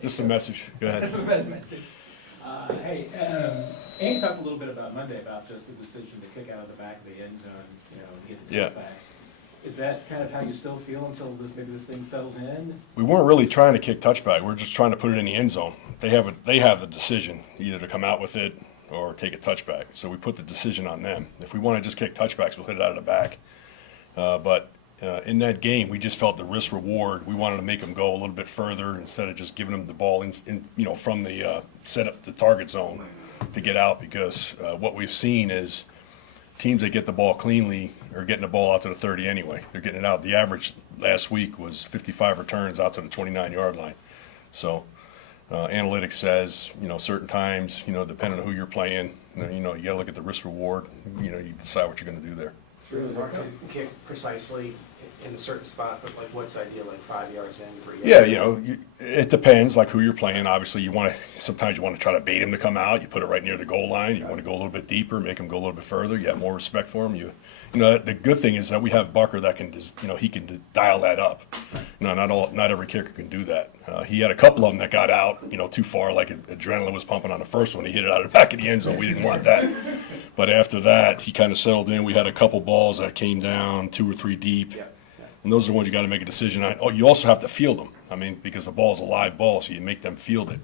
Just a message. Go ahead. Message. Hey, Andy talked a little bit about Monday about just the decision to kick out of the back of the end zone, to get the touchbacks. Is that kind of how you still feel until maybe this thing settles in? We weren't really trying to kick touchback. We were just trying to put it in the end zone. They have the decision either to come out with it or take a touchback. So we put the decision on them. If we want to just kick touchbacks, we'll hit it out of the back. But in that game, we just felt the risk reward. We wanted to make them go a little bit further instead of just giving them the ball from the set up the target zone to get out. Because what we've seen is teams that get the ball cleanly are getting the ball out to the 30 anyway. They're getting it out. The average last week was 55 returns out to the 29-yard line. So analytics says, certain times, depending on who you're playing, you got to look at the risk reward. You decide what you're going to do there. Sure, it was hard to kick precisely in a certain spot, but like what's ideal, like 5 yards in, 3 yards? Yeah, it depends, like who you're playing. Obviously, sometimes you want to try to bait him to come out. You put it right near the goal line. You want to go a little bit deeper, make him go a little bit further. You have more respect for him. The good thing is that we have Bucker that can just, he can dial that up. Not every kicker can do that. He had a couple of them that got out, too far, like adrenaline was pumping on the first one. He hit it out of the back of the end zone. We didn't want that. But after that, he kind of settled in. We had a couple balls that came down 2 or 3 deep. Yeah. And those are the ones you got to make a decision on. Oh, you also have to field them. Because the ball is a live ball, so you make them field it.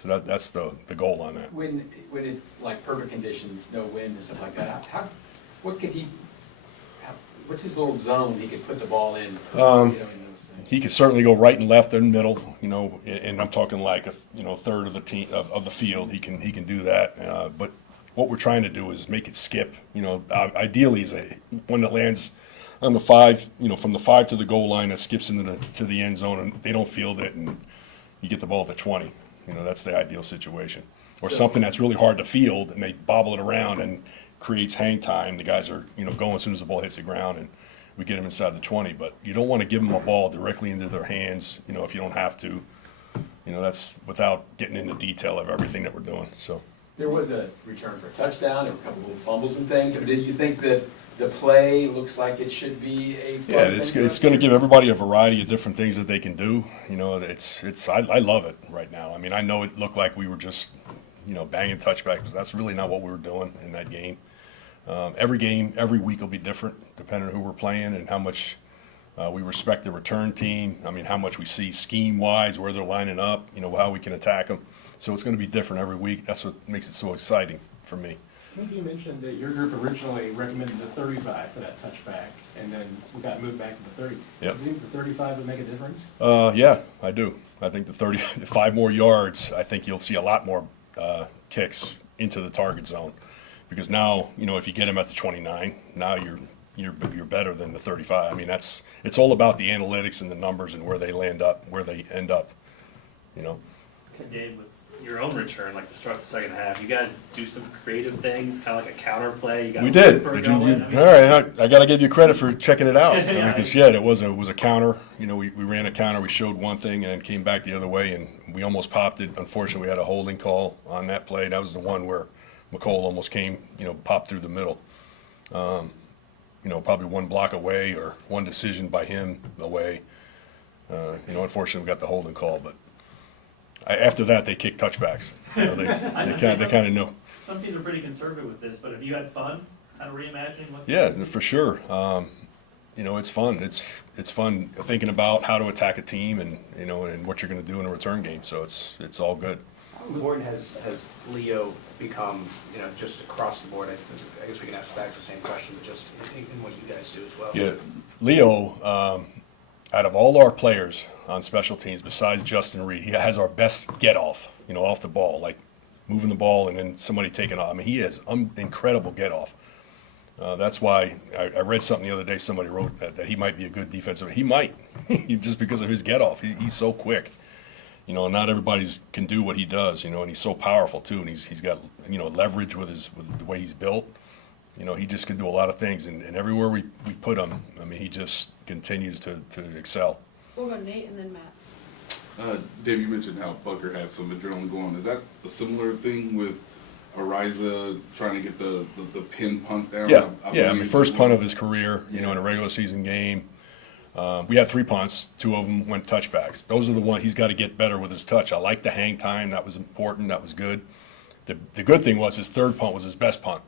So that's the goal on that. When it, like perfect conditions, no wind and stuff like that, what's his little zone he could put the ball in? In those things? He could certainly go right and left and middle, and I'm talking like a third of the team of the field. He can do that. But what we're trying to do is make it skip. Ideally is one that lands on the 5, from the 5 to the goal line that skips into the end zone, and they don't field it, and you get the ball at the 20. That's the ideal situation. Or something that's really hard to field, and they bobble it around and creates hang time. The guys are going as soon as the ball hits the ground, and we get them inside the 20. But you don't want to give them a ball directly into their hands, if you don't have to. That's without getting into detail of everything that we're doing. So There was a return for a touchdown, there were a couple little fumbles and things. Did you think that the play looks like it should be a fun it's going to give everybody a variety of different things that they can do. I love it right now. I know it looked like we were just banging touchbacks. That's really not what we were doing in that game. Every game, every week will be different depending on who we're playing and how much we respect the return team. How much we see scheme-wise, where they're lining up, how we can attack them. So it's going to be different every week. That's what makes it so exciting for me. I think you mentioned that your group originally recommended the 35 for that touchback, and then we got moved back to the 30. Yep. Do you think the 35 would make a difference? Yeah, I do. I think the 5 more yards, I think you'll see a lot more kicks into the target zone. Because now, if you get them at the 29, now you're better than the 35. It's all about the analytics and the numbers and where they end up. Dave, with your own return, like to start the second half, you guys do some creative things, kind of like a counter play. We did. All right, I got to give you credit for checking it out. Because it was a counter. We ran a counter. We showed one thing and then came back the other way, and we almost popped it. Unfortunately, we had a holding call on that play. That was the one where McCall almost came, popped through the middle. Probably one block away or one decision by him away. Unfortunately, we got the holding call, but after that, they kicked touchbacks. They kind of know. Some teams are pretty conservative with this, but have you had fun kind of reimagining what? Yeah, for sure. It's fun. It's fun thinking about how to attack a team and and what you're going to do in a return game. So it's all good. How important has Leo become, just across the board? I guess we can ask Spags the same question, but just in what you guys do as well. Yeah, Leo, out of all our players on special teams, besides Justin Reed, he has our best get off, off the ball, like moving the ball and then somebody taking off. He has incredible get off. That's why I read something the other day. Somebody wrote that he might be a good defensive. He might, just because of his get off. He's so quick. Not everybody's can do what he does. And he's so powerful too. And he's got leverage with the way he's built. He just can do a lot of things. And everywhere we put him, he just continues to excel. We'll go Nate and then Matt. Dave, you mentioned how Bucker had some adrenaline going. Is that a similar thing with Ariza trying to get the pin punt down? Yeah, first punt of his career, in a regular season game. We had 3 punts, 2 of them went touchbacks. Those are the ones, he's got to get better with his touch. I like the hang time, that was important, that was good. The good thing was his third punt was his best punt.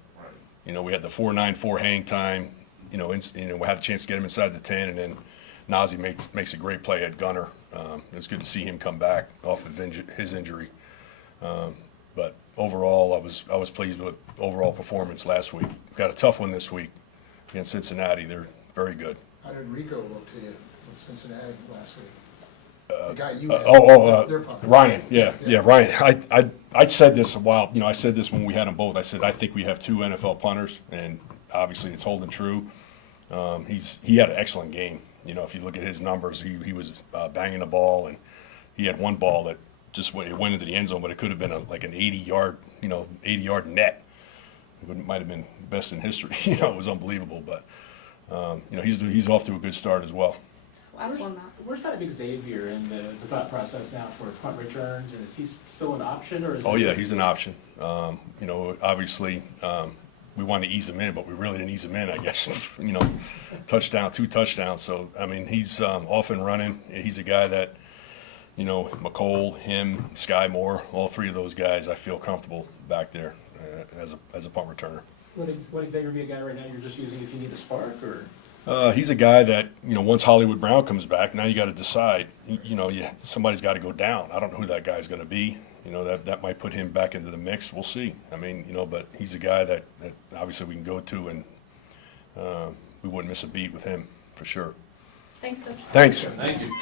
You know, we had the 4.94 hang time, we had a chance to get him inside the 10, and then Nazi makes a great play at gunner. It was good to see him come back off of his injury. But overall, I was pleased with overall performance last week. Got a tough one this week against Cincinnati. They're very good. How did Rico look to you with Cincinnati last week? The guy you had. Their punter. Ryan, yeah, Ryan. I said this a while, I said this when we had them both. I said, I think we have 2 NFL punters, and obviously it's holding true. He had an excellent game. If you look at his numbers, he was banging the ball, and he had one ball that just went into the end zone, but it could have been like an 80-yard net. It might have been best in history. It was unbelievable, but he's off to a good start as well. Last one, Matt. Where's kind of Xavier in the thought process now for punt returns, and is he still an option, or is Oh yeah, he's an option. Obviously, we wanted to ease him in, but we really didn't ease him in, I guess. 2 touchdowns. So I mean, he's off and running. He's a guy that, McCole, him, Sky Moore, all 3 of those guys, I feel comfortable back there as a punt returner. Would Xavier be a guy right now you're just using if you need a spark, or? He's a guy that, once Hollywood Brown comes back, now you got to decide, somebody's got to go down. I don't know who that guy's going to be. That might put him back into the mix. We'll see. I mean, but he's a guy that obviously we can go to, and we wouldn't miss a beat with him for sure. Thanks, Coach. Thanks. Thank you.